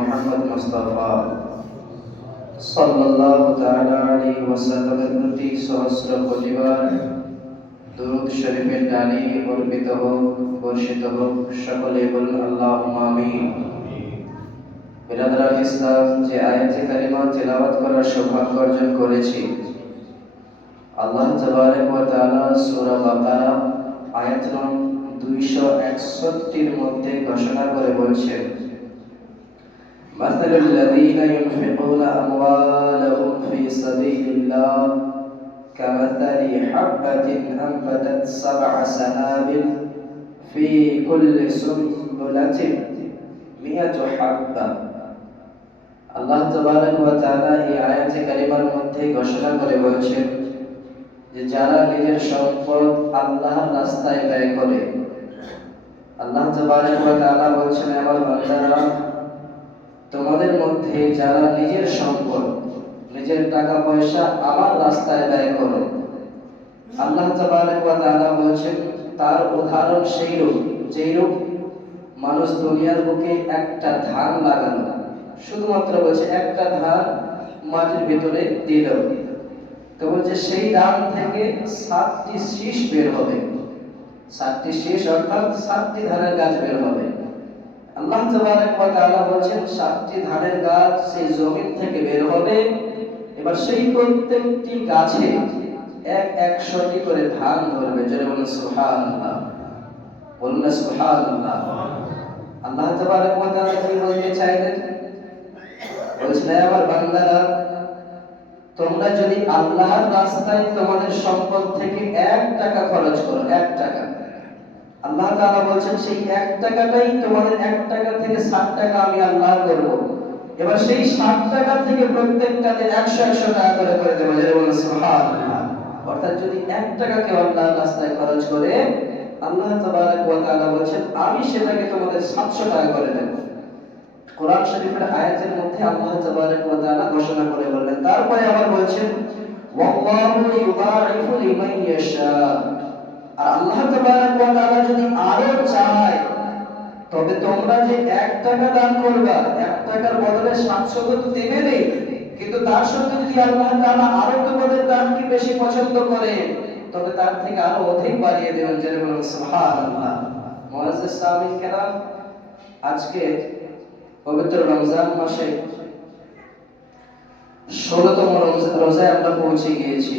মুহাম্মদ মুস্তাফা সাল্লাল্লাহু তাআলা আলাইহি ওয়াসাল্লামের প্রতি সহস্র কোটিবার দুরূদ শরীফের ডালি অর্পিত হোক, বর্ষিত হোক। সকলে বলুন আল্লাহুম্মা আমিন। বিরাদরান ইসলাম, যে আয়াতে কারিমা তিলাওয়াত করার সৌভাগ্য অর্জন করেছি, আল্লাহ তাবারক ওয়া তাআলা সূরা বাকারা আয়াত নং 261 এর মধ্যে ঘোষণা করে বলছেন, মাসালুল লাযীনা ইউনফিকুনা আমওয়ালাহুম ফি সাবিলিল্লাহ কামাসালি হাববাতিন আনবাতাত সাবআ সানাবিল ফি কুল্লি সুনবুলাতিন মিয়াতু হাব্বা। আল্লাহ তাবারক ওয়া তাআলা এই আয়াতে কারিমার মধ্যে ঘোষণা করে বলছেন যে যারা নিজের সম্পদ আল্লাহর রাস্তায় ব্যয় করে, আল্লাহ তাবারক ওয়া তাআলা বলছেন, আমার বান্দারা, তোমাদের মধ্যে যারা নিজের সম্পদ, নিজের টাকা পয়সা আমার রাস্তায় ব্যয় করো, আল্লাহ তাবারক ওয়া তাআলা বলছেন তার উদাহরণ সেইরূপ যেইরূপ মানুষ দুনিয়ার বুকে একটা ধান লাগালো, শুধুমাত্র বলছে একটা ধান মাটির ভিতরে দিল, তো বলছে সেই ধান থেকে 7টি শীষ বের হবে। 7টি শীষ অর্থাৎ 7টি ধানের গাছ বের হবে। আল্লাহ তাবারক ওয়া তাআলা বলছেন 7টি ধানের গাছ সেই জমিন থেকে বের হবে। এবার সেই প্রত্যেকটি গাছে 100টি করে ধান ধরবে। জোরে বলুন সুবহানাল্লাহ, বলুন সুবহানাল্লাহ। আল্লাহ তাবারক ওয়া তাআলা কি বলতে চাইলেন? বলছেন, আমার বান্দারা, তোমরা যদি আল্লাহর রাস্তায় তোমাদের সম্পদ থেকে 1 টাকা খরচ করো, 1 টাকা, আল্লাহ তাআলা বলছেন সেই 1 টাকাটাই তোমাদের 1 টাকা থেকে 7 টাকা আমি আল্লাহ করব। এবার সেই 7 টাকা থেকে প্রত্যেকটাতে 100 টাকা করে দেব। যারা বলেন সুবহানাল্লাহ। অর্থাৎ যদি 1 টাকা কেউ আল্লাহর রাস্তায় খরচ করে, আল্লাহ তাবারক ওয়া তাআলা বলছেন আমি সেটাকে তোমাদের 700 টাকা করে দেব। কোরআন শরীফের আয়াতের মধ্যে আল্লাহ তাবারক ওয়া তাআলা ঘোষণা করে বললেন, তারপরে আবার বলছেন ওয়াল্লাহু ইউদাইফু লিমান ইয়াশা। আর আল্লাহ তাবারক ওয়া তাআলা যদি আরো চায়, তবে তোমরা যে 1 টাকা দান করবা, 1 টাকার বদলে 700 তো দেবেনই, কিন্তু তার সঙ্গে যদি আল্লাহ তাআলা আরো তোমাদের দানকে বেশি পছন্দ করে, তবে তার থেকে আরো অধিক বাড়িয়ে দেবেন। যারা বলেন সুবহানাল্লাহ। মুআজ্জিজ সামিন কেরাম, আজকে পবিত্র রমজান মাসে 16তম রোজায় আমরা পৌঁছে গিয়েছি।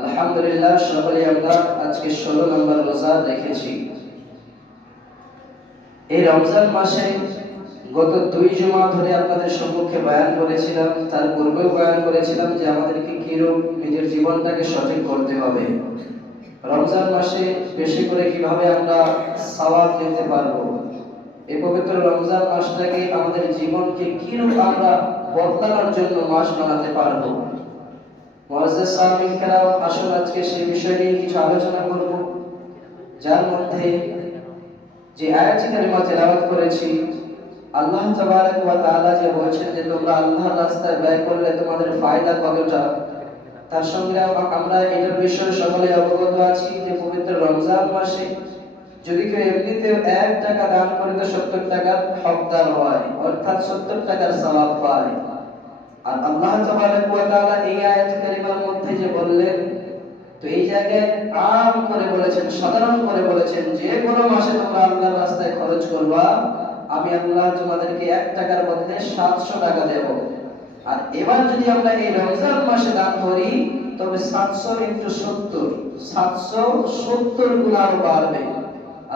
আলহামদুলিল্লাহ, সকলে আমরা আজকে 16 নম্বর রোজা রেখেছি। এই রমজান মাসে গত 2 জুমা ধরে আপনাদের সম্মুখে বয়ান করেছিলাম, তার পূর্বেও বয়ান করেছিলাম যে আমাদেরকে কিরূপ নিজের জীবনটাকে সঠিক করতে হবে, রমজান মাসে বেশি করে কিভাবে আমরা সওয়াব নিতে পারবো, এই পবিত্র রমজান মাসটাকে আমাদের জীবনকে কিরূপ আমরা বদলানোর জন্য মাস বানাতে পারবো। মুআজ্জিজ সামিন কেরাম, আসুন আজকে সেই বিষয় নিয়ে কিছু আলোচনা করব, যার মধ্যে যে আয়াতে কারিমা তেলাওয়াত করেছি, আল্লাহ তাবারক ওয়া তাআলা যে বলছেন যে তোমরা আল্লাহর রাস্তায় ব্যয় করলে তোমাদের ফায়দা কতটা, তার সঙ্গে আমরা এটার বিষয়ে সকলে অবগত আছি যে পবিত্র রমজান মাসে যদি কেউ এমনিতে 1 টাকা দান করে তো 70 টাকার হকদার হয়, অর্থাৎ 70 টাকার সওয়াব পায়। আর আল্লাহ তাবারক ওয়া তাআলা এই আয়াত কারিমার মধ্যে যে বললেন, তো এই জায়গায় আম করে বলেছেন, সাধারণ করে বলেছেন, যে কোনো মাসে তোমরা আল্লাহর রাস্তায় খরচ করবা, আমি আল্লাহ তোমাদেরকে 1 টাকার বদলে 700 টাকা দেব। আর এবার যদি আমরা এই রমজান মাসে দান করি, তবে 700 × 70, 770 গুণ আরো বাড়বে।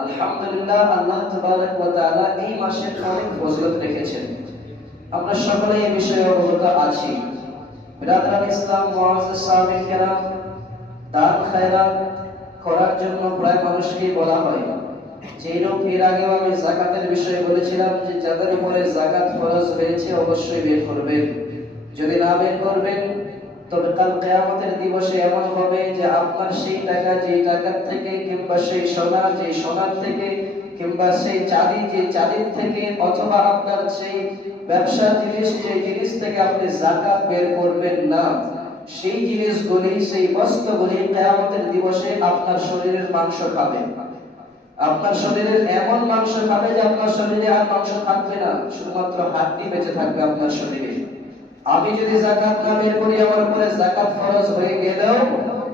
আলহামদুলিল্লাহ, আল্লাহ তাবারক ওয়া তাআলা এই মাসের অনেক ফজিলত রেখেছেন, আমরা সকলে এই বিষয়ে অবগত আছি। বিরাদরান ইসলাম, মুআজ্জিজ সামিন কেরাম, দান খায়রাত করার জন্য প্রায় মানুষকে বলা হয়, যেরকম এর আগেও আমি যাকাতের বিষয়ে বলেছিলাম যে যাদের উপরে যাকাত ফরজ হয়েছে অবশ্যই বের করবেন, যদি না বের করবেন তবে কাল কিয়ামতের দিবসে এমন হবে যে আপনার সেই টাকা, যে টাকার থেকে, কিংবা সেই সোনা, যে সোনার থেকে, কিংবা সেই চাঁদি, যে চাঁদির থেকে, অথবা আপনার সেই ব্যবসার জিনিস, যে জিনিস থেকে আপনি যাকাত বের করবেন না, সেই জিনিসগুলি, সেই বস্তুগুলি কিয়ামতের দিবসে আপনার শরীরের মাংস খাবে। আপনার শরীরের এমন মাংস খাবে যে আপনার শরীরে আর মাংস থাকবে না, শুধুমাত্র হাড্ডি বেঁচে থাকবে আপনার শরীরে। আমি যদি যাকাত না বের করি, আমার উপরে যাকাত ফরজ হয়ে গেলেও,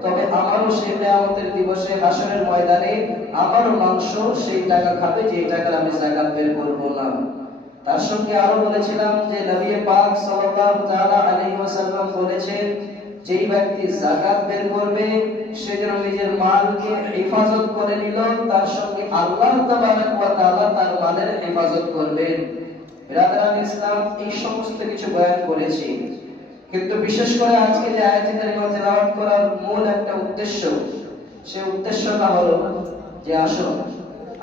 তবে আমারও সেই কিয়ামতের দিবসে হাসরের ময়দানে আমারও মাংস সেই টাকা খাবে যে টাকার আমি যাকাত বের করব না। তার সঙ্গে আরো বলেছিলাম যে নবী পাক সাল্লাল্লাহু তাআলা আলাইহি ওয়াসাল্লাম বলেছেন, যেই ব্যক্তি যাকাত বের করবে সে যেন নিজের মালকে হেফাজত করে নিল, তার সঙ্গে আল্লাহ তাবারক ওয়া তাআলা তার মালের হেফাজত করবেন। বিরাদরান ইসলাম, এই সমস্ত কিছু বয়ান করেছি, কিন্তু বিশেষ করে আজকে যে আয়াত কারিমা তেলাওয়াত করার মূল একটা উদ্দেশ্য, সেই উদ্দেশ্যটা হলো যে আসুন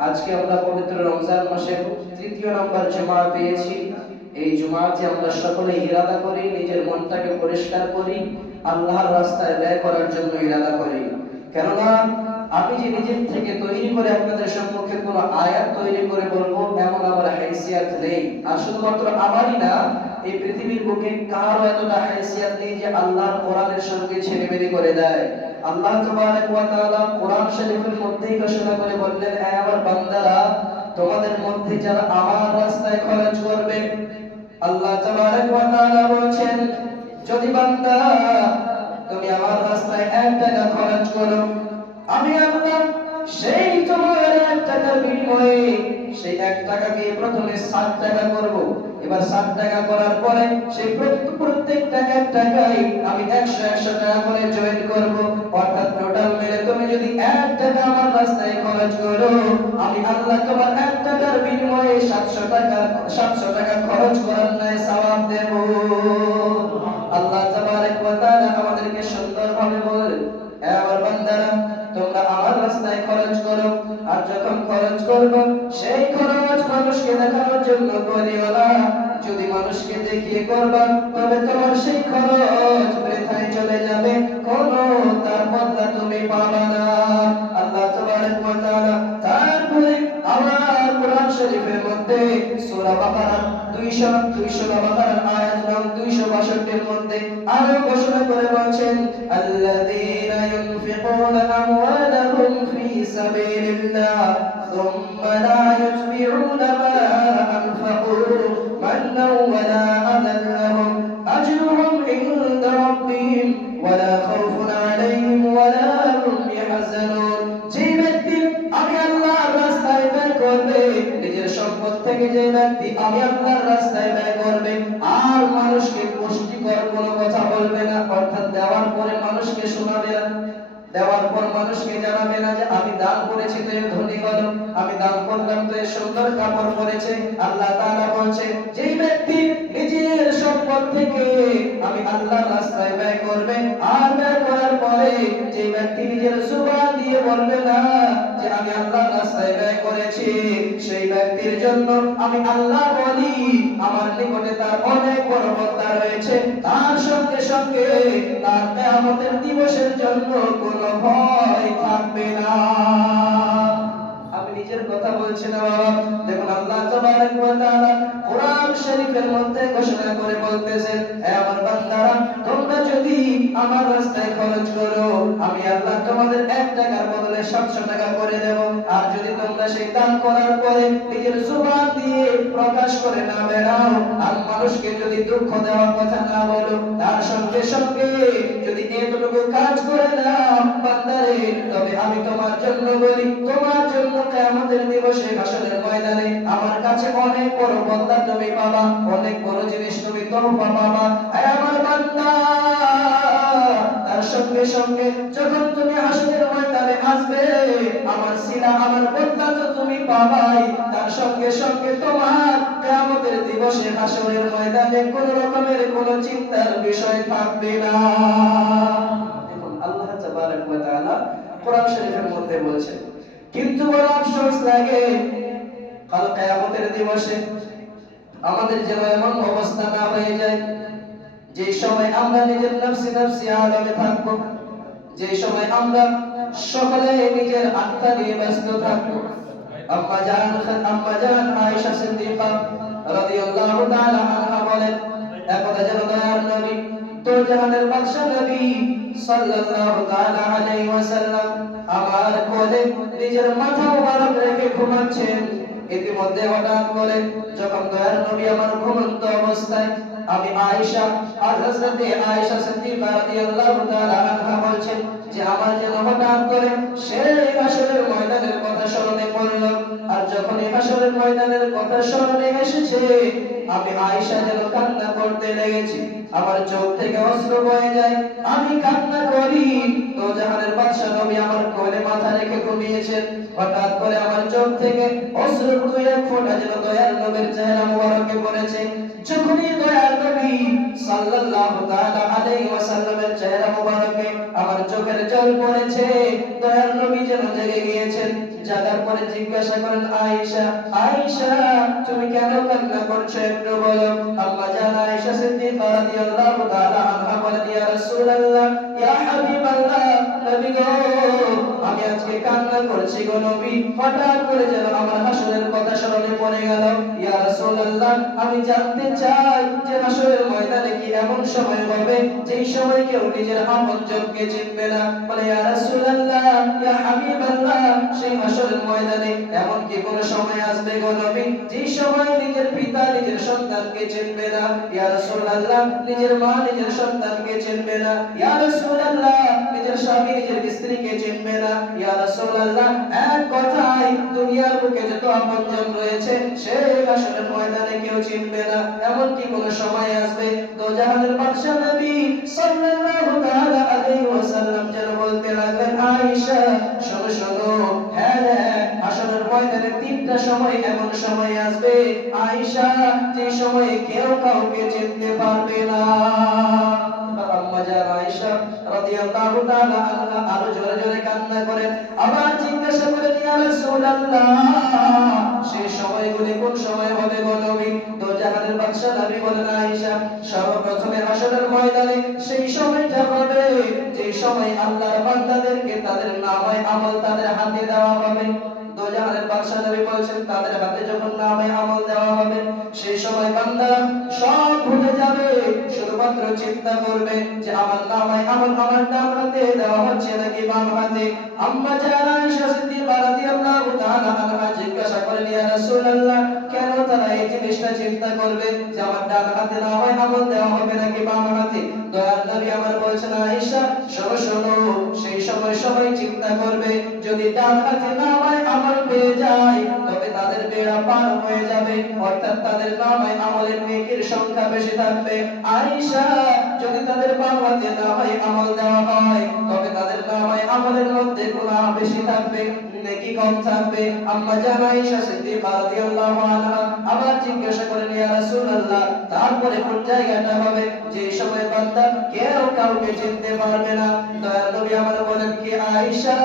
আজকে আমরা পবিত্র রমজান মাসের তৃতীয় নম্বর জুমা পেয়েছি। এই জুমাতে আমরা সকলে ইরাদা করি, নিজের মনটাকে পরিষ্কার করি, আল্লাহর রাস্তায় ব্যয় করার জন্য ইরাদা করি। কেননা আমি যে নিজের থেকে তৈরি করে আপনাদের সম্মুখে কোনো আয়াত তৈরি করে বলবো এমন আমার হাইসিয়াত নেই। আর শুধুমাত্র আমারই না, এই পৃথিবীর বুকে কারো এতটা হাইসিয়াত নেই যে আল্লাহর কোরআনের সঙ্গে ছেলেমেলি করে দেয়। আল্লাহ তাবারক ওয়া তাআলা কোরআন শরীফের মধ্যেই ঘোষণা করে বললেন, হে আমার বান্দারা, তোমাদের মধ্যে যারা আমার রাস্তায় খরচ করবে, আল্লাহ তাবারক ওয়া তাআলা বলেন, যদি বান্দা তুমি আমার রাস্তায় 1 টাকা খরচ করো, আমি আল্লাহ সেই তোমার 1 টাকার বিনিময়ে সেই 1 টাকাকে প্রথমে 7 টাকা করব। এবার 7 টাকা করার পরে সেই প্রত্যেকটা 1 টাকায় আমি 100 টাকা করে জয়েন করব। অর্থাৎ টোটাল মিলে তুমি যদি 1 টাকা আমার রাস্তায় খরচ করো, আমি আল্লাহ তোমার 1 টাকার বিনিময়ে 700 টাকা খরচ করার ন্যায় সওয়াব দেব। আল্লাহ তাবারক ওয়া তাআলা আমাদেরকে সুন্দরভাবে বলেন, হে আমার বান্দারা, তোমরা আমার রাস্তায় খরচ করো, আর যখন খরচ করবে সেই খরচ মানুষকে দেখানোর জন্য করিও না। যদি মানুষকে দেখিয়ে করবা, তবে তোমার সেই খরচ বৃথায় চলে যাবে, কোনো তার বদলা তুমি পাবে না। আল্লাহ তাবারক ওয়া তাআলা তারপরে আমার কোরআন শরীফের মধ্যে সূরা বাকারা 200 বাকারার আয়াত নং 262 এর মধ্যে আরো ঘোষণা করে বলেন, আল্লাযীনা ইউনফিকুনা আমওয়ালাহুম ফি সাবিলিল্লাহ সুম্মা লা ইউতবিউনা মা আনফাকু মান্নান ওয়া লা আযান লাহুম আজরুহুম ইনদা রাব্বিহিম ওয়া লা খাউফুন আলাইহিম ওয়া লা হুম ইয়াহজানুন। যে ব্যক্তি আমি আল্লাহর রাস্তায় ব্যয় করবে, নিজের সম্পদ থেকে যে ব্যক্তি আমি আল্লাহর রাস্তায় ব্যয় করবে, আর মানুষকে পুষ্টিকর কোনো কথা বলবে না, অর্থাৎ দেওয়ার পরে মানুষকে শোনাবে না, দেওয়ার পর মানুষকে জানাবে না যে আমি দান করেছি তো এর ধনী হলো, আমি দান করলাম তো এর সুন্দর কাপড় পরেছে। আল্লাহ তাআলা বলছে, যে ব্যক্তি নিজের সম্পদ থেকে আমি আল্লাহর রাস্তায় ব্যয় করবে, আর ব্যয় করার পরে যে ব্যক্তি নিজের জুবান দিয়ে বলবে না যে আমি আল্লাহর রাস্তায় ব্যয় করেছি, সেই ব্যক্তির জন্য আমি আল্লাহ বলি আমার নিকটে তার অনেক বড় বদলা রয়েছে, তার সঙ্গে সঙ্গে তার কিয়ামতের দিবসের জন্য কোনো ভয় থাকবে না। আমি নিজের কথা বলছি না বাবা, দেখুন আল্লাহ তাবারক ওয়া তাআলা কোরআন শরীফের মধ্যে ঘোষণা করে বলতেছেন, হে আমার বান্দারা, তোমরা যদি আমার রাস্তায় খরচ করো, আমি আল্লাহ তোমাদের 1 টাকার বদলে 700 টাকা করে দেব। আর যদি তোমরা সেই দান করার পরে নিজের জুবান দিয়ে প্রকাশ করে না বেরাও, আর মানুষকে যদি দুঃখ দেওয়ার কথা না বলো, তার সঙ্গে সঙ্গে যদি এতটুকু কাজ করে নাও বান্দারে, তবে আমি তোমার জন্য বলি, তোমার জন্য কিয়ামতের দিবসে হাসরের ময়দানে আমার কাছে অনেক বড় বদলা তুমি পাবা, অনেক বড় জিনিস তুমি তোহফা পাবা। হে আমার বান্দা, তার সঙ্গে সঙ্গে যখন তুমি হাসরের ময়দানে আসবে, আমার সিলা আমার বদলা তো তুমি পাবাই, তার সঙ্গে সঙ্গে তোমার কিয়ামতের দিবসে হাসরের ময়দানে কোন রকমের কোনো চিন্তার বিষয় থাকবে না। দেখুন আল্লাহ তাবারক ওয়া তাআলা কোরআন শরীফের মধ্যে বলেছেন, কিন্তু বড় আফসোস লাগে কাল কিয়ামতের দিবসে আমাদের যেন এমন অবস্থা না হয়ে যায় যে সময় আমরা নিজের নফসি নফসি আলমে থাকব, যে সময় আমরা সকলে নিজের আত্মা নিয়ে ব্যস্ত থাকব। আম্মা জান আয়েশা সিদ্দিকা রাদিয়াল্লাহু তাআলা আনহা বলেন, একদা যেন দয়ার নবী তো জাহানের বাদশা নবী সাল্লাল্লাহু তাআলা আলাইহি ওয়াসাল্লাম আমার কোলে নিজের মাথা মুবারক রেখে ঘুমাচ্ছেন। ইতিমধ্যে হঠাৎ করে যখন দয়ার নবী আমার ঘুমন্ত অবস্থায়, আমি আয়েশা আর হযরতে আয়েশা সিদ্দিকা রাদিয়াল্লাহু তাআলা আনহা বলছেন যে আমার যেন হঠাৎ করে সেই হাসরের ময়দানের কথা স্মরণে পড়ল। আর যখন এই হাসরের ময়দানের কথা স্মরণে এসেছে, আমি আয়েশা যেন কান্না করতে লেগেছি। আমার চোখ থেকে অশ্রু বয়ে যায়, আমি কান্না করি। তো জাহানের বাদশা নবী আমার কোলে মাথা রেখে ঘুমিয়েছেন। হঠাৎ করে আমার চোখ থেকে অশ্রু দুই এক ফোঁটা যেন দয়ার নবীর চেহারা মুবারকে পড়েছে। যখনই দয়ার নবী সাল্লাল্লাহু তাআলা আলাইহি ওয়াসাল্লামের চেহারা মুবারকে আমার চোখের জল পড়েছে, দয়ার নবী যেন জেগে গিয়েছেন। জাগার পরে জিজ্ঞাসা করেন, আয়েশা আয়েশা তুমি কেন কান্না করছো একটু বলো। আম্মা জান আয়েশা সিদ্দিকা রাদিয়াল্লাহু তাআলা আনহা বলেন, ইয়া রাসূলুল্লাহ, ইয়া হাবিবাল্লাহ, নবী গো আমি আজকে কান্না করছি গো নবী। হঠাৎ করে যেন আমার হাসরের কথা স্মরণে পড়ে গেল। ইয়া রাসূলুল্লাহ, আমি জানতে চাই যে হাসরের ময়দানে কি এমন সময় হবে যেই সময় কেউ নিজের আপনজনকে চিনবে না। বলে, ইয়া রাসূলুল্লাহ, ইয়া হাবিবাল্লাহ, সেই হাসরের ময়দানে এমন কি কোন সময় আসবে গো নবী যেই সময় নিজের পিতা নিজের সন্তানকে চিনবে না। ইয়া রাসূলুল্লাহ, নিজের মা নিজের সন্তানকে চিনবে না। ইয়া রাসূলুল্লাহ, নিজের স্বামী নিজের স্ত্রীকে চিনবে না। ইয়া রাসূলুল্লাহ, এক কথায় দুনিয়ার বুকে যত আপনজন রয়েছে সেই হাসরের ময়দানে কেউ চিনবে না। এমন কি কোন সময় আসবে? তো জাহানের বাদশা নবী সাল্লাল্লাহু তাআলা আলাইহি ওয়াসাল্লাম যেন বলতে লাগলেন, আয়েশা শোনো শোনো, হ্যাঁ হাসরের ময়দানে তিনটা সময় এমন সময় আসবে আয়েশা যে সময়ে কেউ কাউকে চিনতে পারবে না। আম্মা জান আয়েশা রাদিয়াল্লাহু তাআলা আনহা আরো জোরে জোরে কান্না করেন। আবার জিজ্ঞাসা করেন, ইয়া রাসূলুল্লাহ, সেই সময়গুলি কোন সময় হবে গো নবী? তো জাহানের বাদশা নবী বলেন, আয়েশা সর্বপ্রথমে হাসরের ময়দানে সেই সময়টা হবে যে সময় আল্লাহর বান্দাদেরকে তাদের নামায়ে আমল তাদের হাতে দেওয়া হবে। তো জাহানের বাদশা নবী বলছেন, তাদের হাতে যখন নামায়ে আমল দেওয়া হবে সেই সময় বান্দা সব ভুলে যাবে, শুধুমাত্র চিন্তা করবে যে আমার নামায়ে আমল আমার ডান হাতে দেওয়া হচ্ছে নাকি বাম হাতে। আম্মা জান আয়েশা সিদ্দিকা রাদিয়াল্লাহু তাআলা আনহা জিজ্ঞাসা করেন, ইয়া রাসূলুল্লাহ, কেন তারা এই জিনিসটা চিন্তা করবে যে আমার ডান হাতে নামায়ে আমল দেওয়া হবে নাকি বাম হাতে? দয়ার নবী আমার বলছেন, আয়েশা শোনো শোনো, সেই সময় সবাই চিন্তা করবে যদি ডান হাতে নামায়ে আমল পেয়ে যায় তবে তাদের বেড়া পার হয়ে যাবে, অর্থাৎ তাদের নামায়ে আমলের নেকির সংখ্যা বেশি থাকবে। আয়েশা যদি তাদের বাম হাতে নামায়ে আমল দেওয়া হয় তবে তাদের নামায়ে আমলের মধ্যে গুনাহ বেশি থাকবে, নেকি কম থাকবে। আম্মা জান আয়েশা সিদ্দিকা রাদিয়াল্লাহু আনহা আবার জিজ্ঞাসা করেন, ইয়া রাসূলুল্লাহ, তারপরে কোন জায়গাটা হবে যে সময় বান্দা কেউ কাউকে চিনতে পারবে না? দয়ার নবী আমার বলেন কি, আয়েশা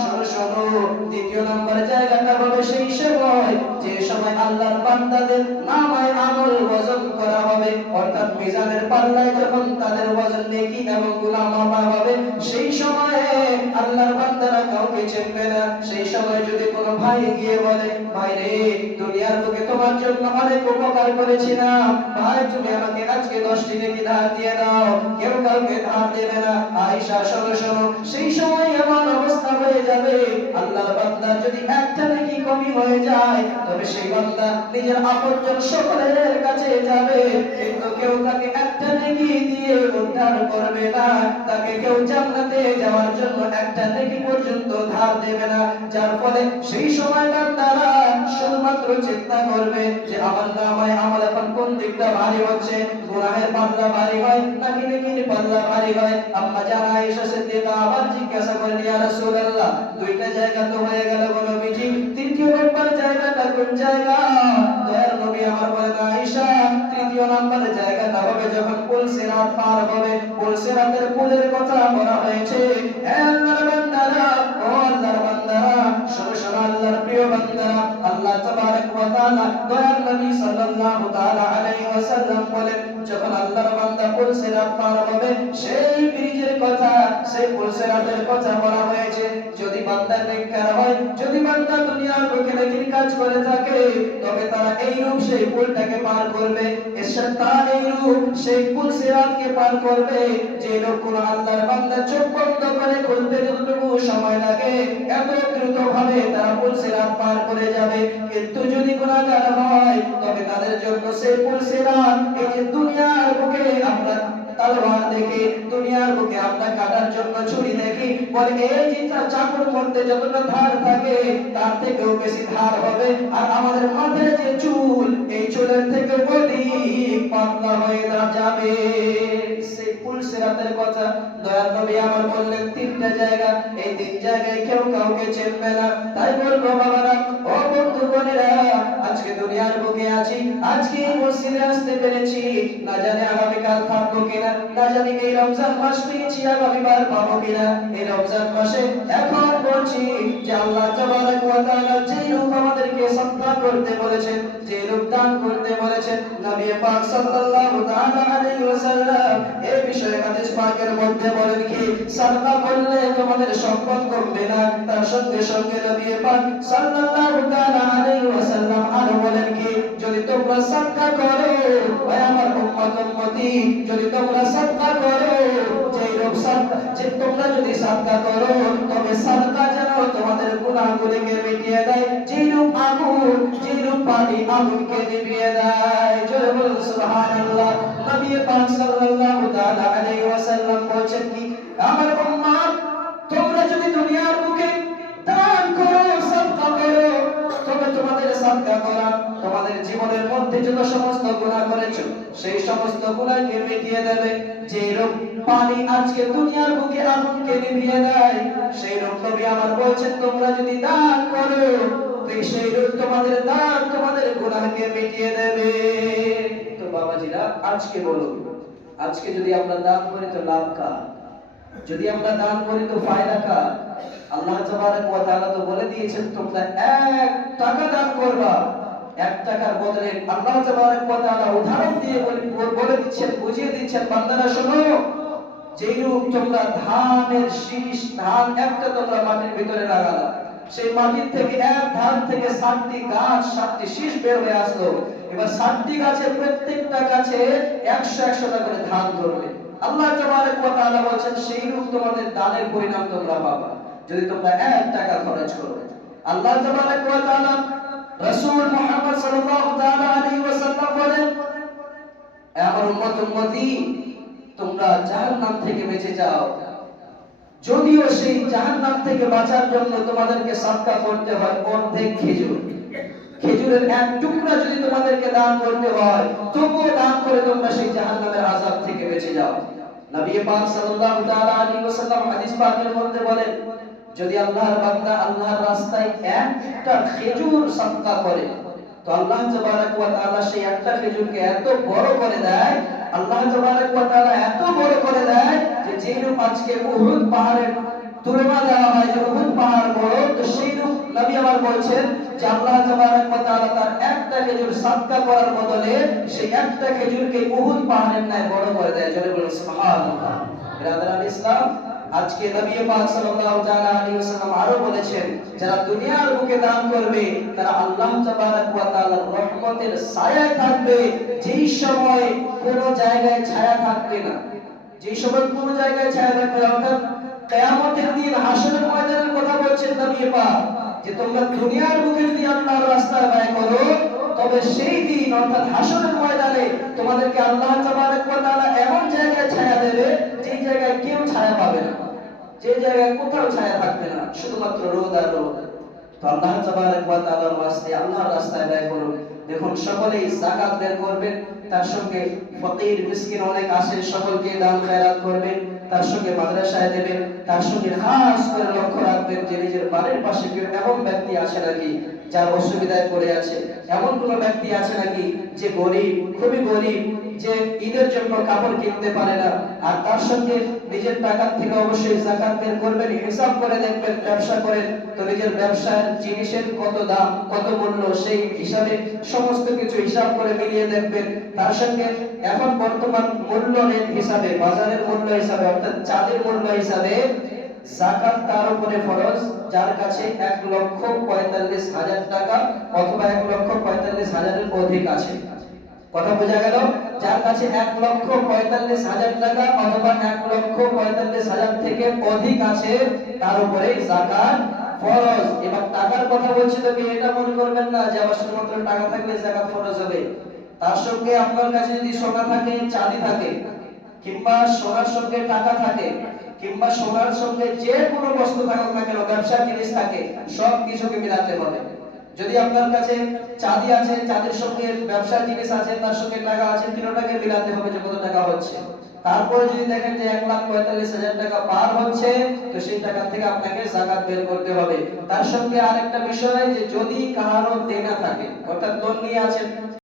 শোনো শোনো, দ্বিতীয় নম্বর জায়গাটা হবে সেই সময় যে সময় আল্লাহর বান্দাদের নামায়ে আমল ওজন করা হবে, অর্থাৎ মিজানের পাল্লায় যখন তাদের ওজন নেকি এবং গুনাহ মাপা হবে সেই সময়ে আল্লাহর বান্দারা কাউকে চিনবে না। সেই সময় যদি কোনো ভাই গিয়ে বলে, ভাই রে দুনিয়ার বুকে তোমার জন্য অনেক উপকার করেছিলাম, ভাই তুমি আমাকে আজকে 10টি নেকি ধার দিয়ে দাও, কেউ কাউকে ধার দেবে না। আয়েশা শোনো শোনো, সেই সময় এমন অবস্থা হয়ে যাবে আল্লাহর বান্দা যদি একটা নেকি কমি হয়ে যায় তবে সেই বান্দা নিজের আপনজন সকলের কাছে যাবে, কিন্তু কেউ তাকে একটা নেকি দিয়ে উদ্ধার করবে না, তাকে কেউ জান্নাতে যাওয়ার জন্য একটা নেকি পর্যন্ত ধার দেবে না। যার ফলে সেই সময় বান্দারা শুধুমাত্র চিন্তা করবে যে আমার নামায়ে আমল এখন কোন দিকটা ভারী হচ্ছে, গুনাহের পাল্লা ভারী হয় নাকি নেকির পাল্লা ভারী হয়। আম্মা জান আয়েশা সিদ্দিকা আবার জিজ্ঞাসা করেন, ইয়া রাসূলুল্লাহ, দুইটা জায়গা তো হয়ে গেল গো নবীজি, তৃতীয় নম্বর জায়গাটা কোন জায়গা? দয়ার নবী আমার বলেন, আয়েশা তৃতীয় নম্বর জায়গাটা হবে যখন পুল সিরাত পার হবে। পুল সিরাতের পুলের কথা বলা হয়েছে। হে আল্লাহর বান্দারা, ও আল্লাহর বান্দারা, শোনো শোনো আল্লাহর প্রিয় বান্দারা, আল্লাহ তাবারক ওয়া তাআলা দয়ার নবী সাল্লাল্লাহু তাআলা আলাইহি ওয়াসাল্লাম বলেন, যখন আল্লাহর বান্দা পুলসিরাত পার হবে সেই ব্রিজের কথা, সেই পুলসিরাতের কথা বলা হয়েছে। যদি বান্দা নেককার হয়, যদি বান্দা দুনিয়ার বুকে নেকির কাজ করে থাকে, তবে তারা এই রূপ সেই পুলটাকে পার করবে। এরশাদ তার এই রূপ সেই পুলসিরাতকে পার করবে যে লোক কোন আল্লাহর বান্দা চোখ বন্ধ করে খুলতে যতটুকু সময় লাগে এত দ্রুত ভাবে তারা পুলসিরাত পার করে যাবে। কিন্তু যদি গুনাহগার হয় তবে তাদের জন্য সেই পুলসিরাত, এই যে দুনিয়ার বুকে আমরা তলোয়ার দেখি, দুনিয়ার বুকে আমরা কাটার জন্য ছুরি দেখি, বলে এই যে চাকুর মধ্যে যতটা ধার থাকে তার থেকেও বেশি ধার হবে, আর আমাদের মাথায় যে চুল এই চুলের থেকে অধিক পাতলা হয়ে যাবে। সেই পুলসিরাতের কথা দয়ার নবী আমার বললেন তিনটা জায়গা, এই তিন জায়গায় কেউ কাউকে চিনবে না। তাই বলবো বাবারা, ও বন্ধুগণেরা, আজকে দুনিয়ার বুকে আছি, আজকে এই মসজিদে আসতে পেরেছি, না জানি আগামীকাল থাকবো কিনা, না জানি এই রমজান মাস পেয়েছি আগামীবার পাবো কিনা। এই রমজান মাসে এখন বলছি যে আল্লাহ তাবারক ওয়া তাআলা যে রূপ আমাদেরকে সাদকা করতে বলেছেন, যে রূপ দান করতে বলেছেন, নবী পাক সাল্লাল্লাহু তাআলা আলাইহি ওয়াসাল্লাম এই বিষয়ে হাদিস পাকের মধ্যে বলেন কি, সাদকা করলে তোমাদের সম্পদ কমবে না। তার সঙ্গে সঙ্গে নবী পাক সাল্লাল্লাহু তাআলা আলাইহি ওয়াসাল্লাম আরো বলেন কি, যদি তোমরা সাদকা করো, ওই আমার উম্মত উম্মতি, যদি তোমরা সাদকা করো, যে রূপ সাদকা, যে তোমরা যদি সাদকা করো তবে সাদকা যেন তোমাদের গুনাহগুলোকে মিটিয়ে দেয়, যে রূপ আগুন, যে রূপ পানি আগুনকে নিভিয়ে দেয়। জোরে বলুন সুবহানাল্লাহ। নবী পাক সাল্লাল্লাহু তাআলা আলাইহি ওয়াসাল্লাম বলেন কি, আমার উম্মত তোমরা যদি দুনিয়ার বুকে দান করো, সাদকা করো, তবে তোমাদের সাদকা করা তোমাদের জীবনের মধ্যে যত সমস্ত গুনাহ করেছো সেই সমস্ত গুনাহকে মিটিয়ে দেবে। যে রূপ পানি আজকে দুনিয়ার বুকে আগুনকে নিভিয়ে দেয়, সেই রূপ নবী আমার বলছেন তোমরা যদি দান করো, সেই রূপ তোমাদের দান তোমাদের গুনাহকে মিটিয়ে দেবে। তো বাবাজিরা, আজকে বলুন, আজকে যদি আমরা দান করি তো লাভ কার? যদি আমরা দান করি তো ফায়দা কার? আল্লাহ তাবারক ওয়া তাআলা তো বলে দিয়েছেন তোমরা 1 টাকা দান করবা, 1 টাকার বদলে আল্লাহ তাবারক ওয়া তাআলা উদাহরণ দিয়ে বলে দিচ্ছেন, বুঝিয়ে দিচ্ছেন, বান্দারা শোনো, যেরূপ তোমরা ধানের শীষ, ধান একটা তোমরা মাটির ভিতরে লাগালা, সেই মাটির থেকে এক ধান থেকে 60টি গাছ, 60টি শীষ বের হয়ে আসলো। এবার 60টি গাছের প্রত্যেকটা গাছে 100 করে ধান ধরবে। আল্লাহ তাবারক ওয়া তাআলা বলেন সেইরূপ তোমাদের দানের পরিণাম তোমরা পাবা যদি তোমরা 1 টাকা খরচ করো। আল্লাহ তাবারক ওয়া তাআলা রাসূল মুহাম্মদ সাল্লাল্লাহু তাআলা আলাইহি ওয়াসাল্লাম বলেন, আমার উম্মত উম্মতি, তোমরা জাহান্নাম থেকে বেঁচে যাও, যদিও সেই জাহান্নাম থেকে বাঁচার জন্য তোমাদেরকে সাদকা করতে হয় অর্ধেক খেজুর। খেজুরের এক টুকরা যদি তোমাদেরকে দান করতে হয়, তবুও দান করে তোমরা সেই জাহান্নামের আযাব থেকে বেঁচে যাও। নবী পাক সাল্লাল্লাহু তাআলা আলাইহি ওয়াসাল্লাম হাদিস পাকের মধ্যে বলেন, যদি আল্লাহর বান্দা আল্লাহর রাস্তায় একটা খেজুর সাদকা করে, তো আল্লাহ তাবারক ওয়া তাআলা সেই একটা খেজুরকে এত বড় করে দেয়, আল্লাহ তাবারক ওয়া তাআলা এত বড় করে দেয় যে যেরূপ আজকে উহুদ পাহাড়ের তুলনা দেওয়া হয় যে উহুদ পাহাড় বড়, তো সেইরূপ নবী আমার বলছেন যে আল্লাহ তাবারক ওয়া তাআলা তার একটা খেজুর সাদকা করার বদলে সেই একটা খেজুরকে উহুদ পাহাড়ের ন্যায় বড় করে দেয়। জোরে বলুন সুবহানাল্লাহ। বিরাদরান ইসলাম, আজকে নবী পাক সাল্লাল্লাহু তাআলা আলাইহি ওয়াসাল্লাম আরো বলেছেন, যারা দুনিয়ার বুকে দান করবে তারা আল্লাহ তাবারক ওয়া তাআলার রহমতের ছায়ায় থাকবে, যেই সময় কোনো জায়গায় ছায়া থাকবে না, যেই সময় কোনো জায়গায় ছায়া থাকবে না, অর্থাৎ কিয়ামতের দিন হাসরের ময়দানের কথা বলছেন নবী পাক, যে তোমরা দুনিয়ার বুকে যদি আল্লাহর রাস্তায় ব্যয় করো, তবে সেই দিন অর্থাৎ হাসরের ময়দানে তোমাদেরকে আল্লাহ তাবারক ওয়া তাআলা এমন জায়গায় ছায়া দেবে যে জায়গায় কেউ ছায়া পাবে না, যে জায়গায় কোথাও ছায়া থাকবে না, শুধুমাত্র রোদ আর রোদ। তো আল্লাহ তাবারক ওয়া তাআলার রাস্তায়, আল্লাহর রাস্তায় ব্যয় করুন। দেখুন, সকলেই যাকাত বের করবেন, তার সঙ্গে ফকির মিসকিন অনেক আছে, সকলকে দান খেরাত করবেন, তার সঙ্গে মাদ্রাসায় দেবেন, তার সঙ্গে খাস করে লক্ষ্য রাখবেন যে নিজের বাড়ির পাশে কেউ এমন ব্যক্তি আছে নাকি যার অসুবিধায় পড়ে আছে, এমন কোন ব্যক্তি আছে নাকি যে গরিব, খুবই গরিব, যে ঈদের জন্য কাপড় কিনতে পারে না, আর তার সঙ্গে নিজের টাকা থেকে অবশ্যই যাকাত বের করবেন। হিসাব করে দেখবেন, ব্যবসা করেন তো নিজের ব্যবসার জিনিসের কত দাম, কত মূল্য, সেই হিসাবে সমস্ত কিছু হিসাব করে মিলিয়ে দেখবেন। তার সঙ্গে এখন বর্তমান মূল্য রেট হিসাবে, বাজারের মূল্য হিসাবে, অর্থাৎ চাঁদের মূল্য হিসাবে যাকাত তার উপরে ফরজ যার কাছে 1,45,000 টাকা অথবা 1,45,000 অধিক আছে। কথা বোঝা গেল? যার কাছে 1,45,000 টাকা অথবা 1,45,000 থেকে অধিক আছে তার উপরে যাকাত ফরজ। এবার টাকার কথা বলছি তো কি এটা মনে করবেন না যে আমার শুধুমাত্র টাকা থাকলে যাকাত ফরজ হবে। তার সঙ্গে আপনার কাছে যদি সোনা থাকে, চাঁদি থাকে, কিংবা সোনার সঙ্গে টাকা থাকে, কিংবা সোনার সঙ্গে যে কোনো বস্তু থাকুক না কেন, ব্যবসার জিনিস থাকে, সব কিছুকে মিলাতে হবে। যদি আপনার কাছে চাঁদি আছে, চাঁদির সঙ্গে ব্যবসার জিনিস আছে, তার সঙ্গে টাকা আছে, তিনটাকে মিলাতে হবে যে কত টাকা হচ্ছে। তারপরে যদি দেখেন যে 1,45,000 টাকা পার হচ্ছে, তো সেই টাকা থেকে আপনাকে যাকাত বের করতে হবে। তার সঙ্গে আরেকটা বিষয় যে যদি কারো দেনা থাকে, অর্থাৎ লোন নিয়ে আছেন,